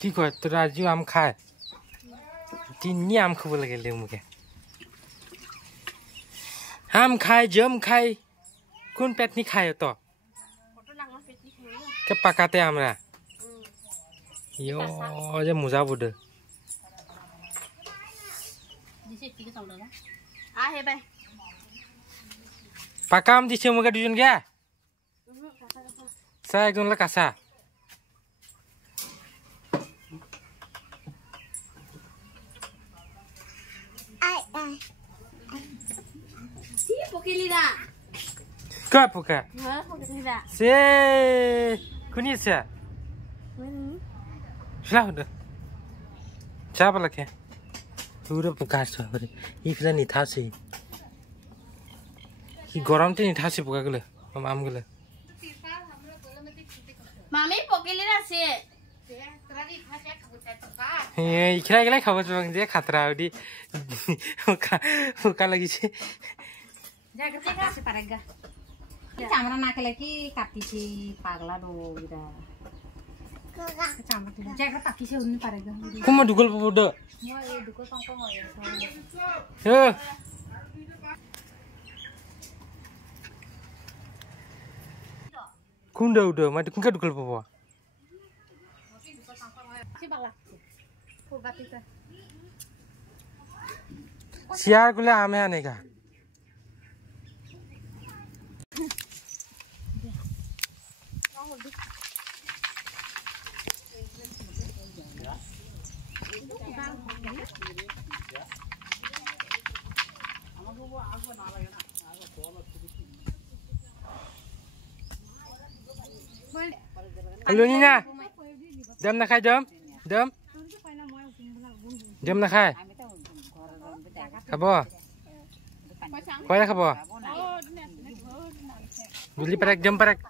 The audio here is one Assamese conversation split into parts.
কি কয় তোৰ আজিও আম খায় তিনি আম খাব লাগিলে মোকে আম খায় জম খায় কোন পেটনি খায় তো কে পাকাতে আমরা ইয়ো যে মোজা বুদে পাকা আম দিছে মোকে দুজন গিয়া চাই একজন কাঁচা Kau apa? Se, kuni se. Sudah udah. Siapa lagi? Udah buka sudah. Ini ni thasi. Ini garam tu ni thasi buka gule. Am gule. Mami pokoknya dah se. Ikhlas ikhlas khabar cuma dia khatra di. Buka lagi sih. Jaga kasih paraga. Camara nak lagi kaki si pagla do ida. Camara jaga kaki si unni paraga. Kuma dugol podo. Mau dugol tongkong ya. Kunda udah, mati kungka dugol podo. Si pagla. Purba kita. Siar gula ame ane ka. Halo Nina, jam nak khai jam, jam nak khai, khabo, kau nak khabo, beli perak jam perak.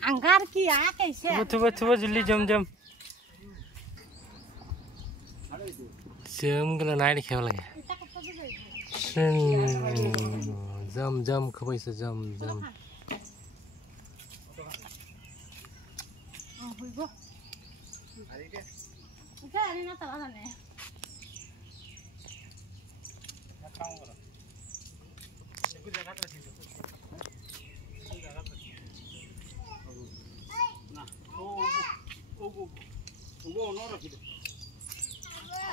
Anggar kia कैसे? Coba jeli jam. Jam kalau naik ni kau lagi. Jam kau bisa jam. Ini nak tahu tak ni?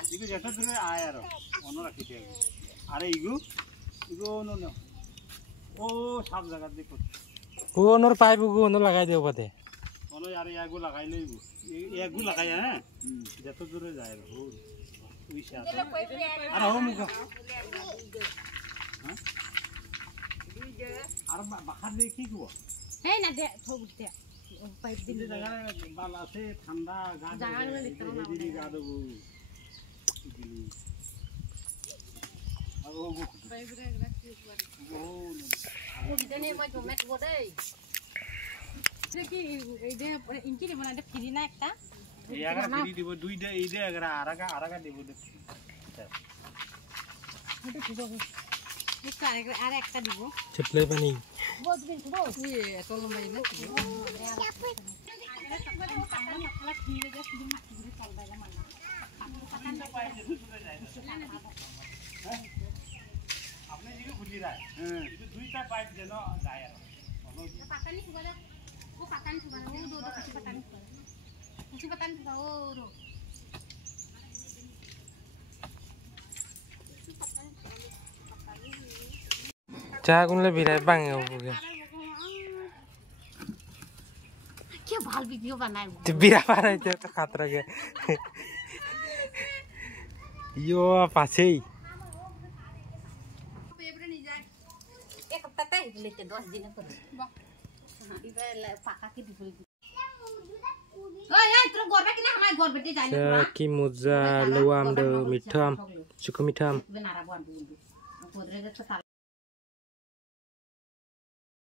Iku jatuh dulu air, ono lagi dia. Ada igu ono. Oh, sab jaga dekho. Onor pipe onor lagai deo bade. Ono यार यागु लगाई नहीं इगु. यागु लगाया है. जतो दूर जाएगा. हो. विशाल. अरे हो मुका. हां? अरे बाहर देखी को. है ना दे थोक दे. पाइप दिन जगह बाला से ठंडा गाड़. जगह में लिखता हूं दीदी गाड़ दो. अब वो पाइप रख वो ini mau jomet gue deh. Ini inci di mana ada kiri naik tak? Iya kan kiri di bawah duit deh ide agar araga di bawah. Ada juga. Ini sekarang ada ekta di bawah. Ceplay pani. Bos bin bos. Iya, tolong bayar nanti. आपने जी को खुली रहा है ये दुईटा पाइप देना जाया पता नहीं सुबह वो पता नहीं सुबह वो दो कुछ पता नहीं सुबह वो रो चाह कुनले बिराय बांगे हो गया क्या बाल वीडियो बनाए तो बिरा पारा तो खतरा के यो पाछे पता है लेके 10 दिन पर हां इधर पाका के दिखल তোর গরবে কিনা আমার গরবে দি যাই না কি মজা লোয়াম দো মিঠাম চুকু মিঠাম নারা বন্ধ বন্ধু কোদরে যে